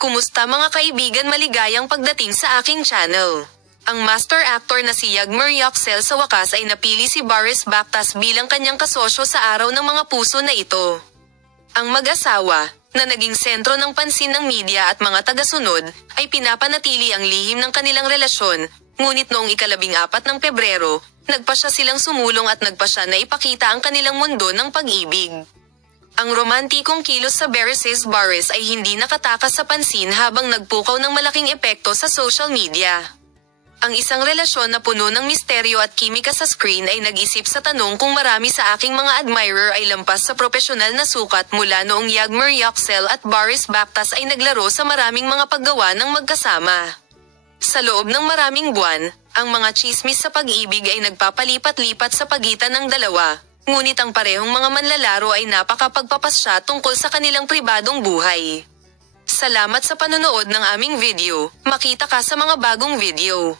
Kumusta mga kaibigan, maligayang pagdating sa aking channel. Ang master actor na si Yagmur Yoxel sa wakas ay napili si Boris Bakhtas bilang kanyang kasosyo sa araw ng mga puso na ito. Ang mag-asawa, na naging sentro ng pansin ng media at mga tagasunod, ay pinapanatili ang lihim ng kanilang relasyon, ngunit noong 14 ng Pebrero, nagpasya silang sumulong at nagpasya na ipakita ang kanilang mundo ng pag-ibig. Ang romantikong kilos sa Bereses Boris ay hindi nakatakas sa pansin habang nagpukaw ng malaking epekto sa social media. Ang isang relasyon na puno ng misteryo at kimika sa screen ay nag-isip sa tanong kung marami sa aking mga admirer ay lampas sa propesyonal na sukat mula noong Yagmur Yoxel at Boris Bakhtas ay naglaro sa maraming mga paggawa ng magkasama. Sa loob ng maraming buwan, ang mga tsismis sa pag-ibig ay nagpapalipat-lipat sa pagitan ng dalawa. Ngunit ang parehong mga manlalaro ay napakapagpapasya tungkol sa kanilang pribadong buhay. Salamat sa panonood ng aming video. Makita ka sa mga bagong video.